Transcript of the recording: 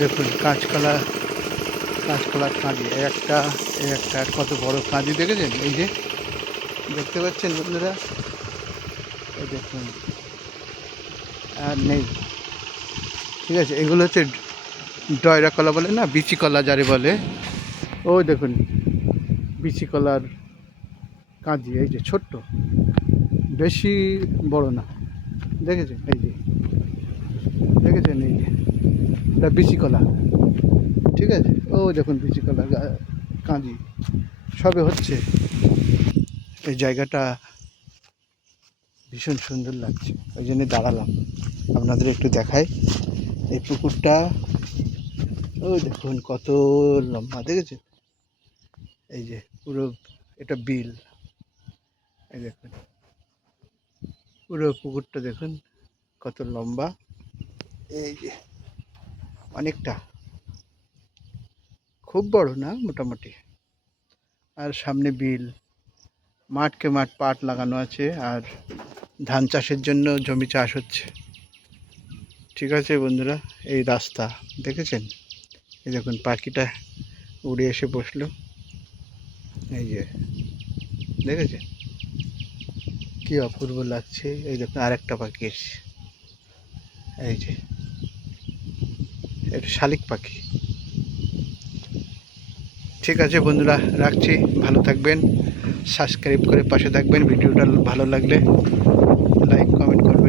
দেখুন কাঁচকলা, কাঁচকলার কাঁদি একটা, এই একটা কত বড় কাঁদি দেখেছেন? এই যে দেখতে পাচ্ছেন বন্ধুরা, এই দেখুন আর নেই। ঠিক আছে, এগুলো হচ্ছে ডয়রা কলা বলে না, বিচি কলা যারে বলে। ও দেখুন বিচি কলার কাঁদি, এই যে ছোট্ট, বেশি বড় না। দেখেছেন? এই যে দেখেছেন, এই যে এটা বিচি কলা। ঠিক আছে, ও দেখুন বিচি কলা কাঁদি সবে হচ্ছে। এই জায়গাটা ভীষণ সুন্দর লাগছে, ওই জন্য দাঁড়ালাম আপনাদের একটু দেখাই। এই পুকুরটা ওই দেখুন কত লম্বা, দেখেছেন? এই যে পুরো এটা বিল, এই দেখুন পুরো পুকুরটা দেখুন কত লম্বা। এই যে অনেকটা, খুব বড় না মোটামুটি। আর সামনে বিল, মাঠকে মাঠ পাট লাগানো আছে, আর ধান চাষের জন্য জমি চাষ হচ্ছে। ঠিক আছে বন্ধুরা, এই রাস্তা দেখেছেন? এই দেখুন পাখিটা উড়ে এসে বসলো, এই যে দেখেছেন কি অপূর্ব লাগছে। এই দেখুন আরেকটা পাখি এসছে, এই যে এটা শালিক পাখি। ঠিক আছে বন্ধুরা, রাখছি, ভালো থাকবেন, সাবস্ক্রাইব করে পাশে থাকবেন। ভিডিওটা ভালো লাগলে লাইক কমেন্ট করবেন।